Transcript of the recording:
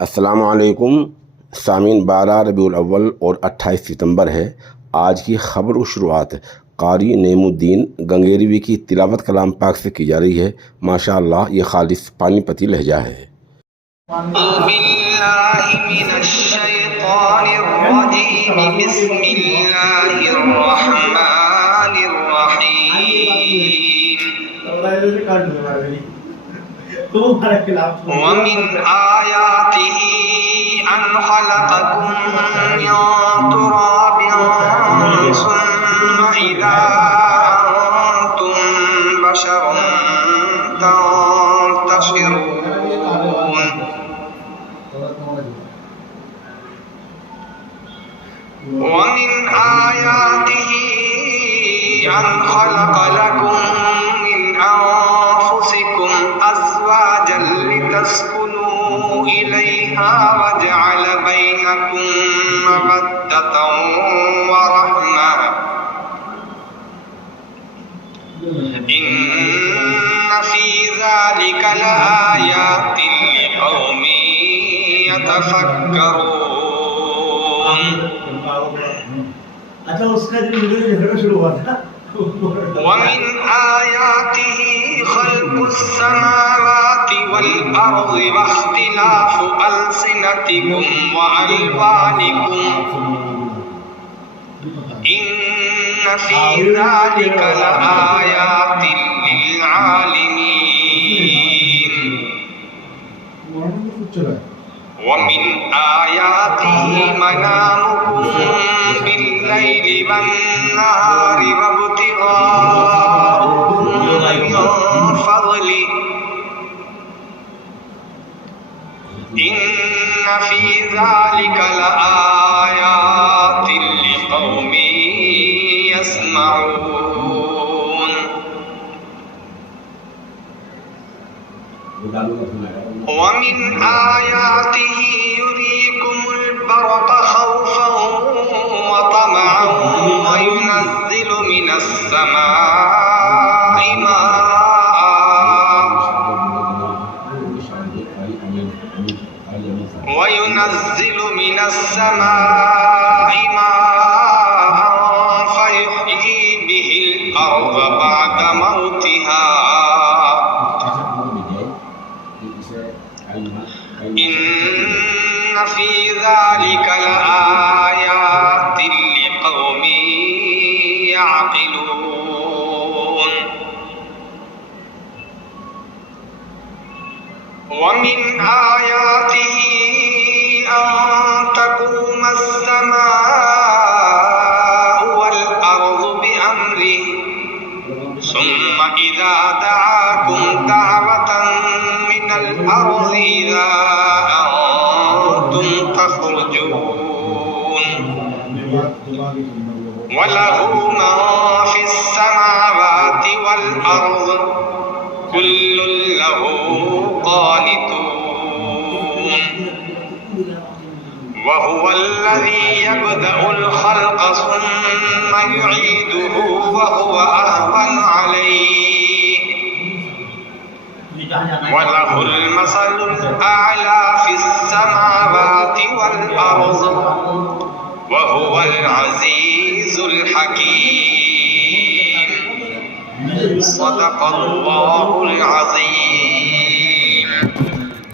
السلام علیکم سامعین، 12 ربیع الاول اور 28 ستمبر ہے۔ آج کی خبر و شروعات قاری نعیم الدین گنگیروی کی تلاوت کلام پاک سے کی جا رہی ہے۔ ماشاءاللہ یہ خالص پانی پتی لہجہ ہے۔ اعوذ باللہ من الشیطان الرجیم، بسم اللہ الرحمن الرحیم۔ ومن آیاتہ ان خلقکم من تراب ثم اذا انتم بشر تنتشرون۔ ومن آياته أن خلق لكم من أنفسكم أزواجا لتسكنوا إليها وجعل بينكم مودة ورحمة إن في ذلك لآيات لقوم يتفكرون۔ ومن آياته خلق السماوات والأرض واختلاف ألسنتكم وألوانكم إن في ذلك لآيات للعالمين۔ ومن آياته منامكم بالليل والنهار وابتغاؤكم من فضله إن في ذلك لآيات لقوم يسمعون۔ ومن آياته يريكم البرق خوفا وطمعا وينزل من السماء ماء فيحيي به الأرض بعد موتها إن في ذلك لآيات لقوم يعقلون۔ ومن آياته أن تقوم السماء والأرض بأمره ثم إذا دعاكم دعوة من الأرض إذا أنتم تخرجون۔ وله من في السماوات والأرض كل له قانتون۔ وهو الذي يبدأ الخلق ثم يعيده وهو أهون عليه وله المثل الأعلى في السماوات والأرض وهو العزيز الحكيم۔ صدق الله العظيم۔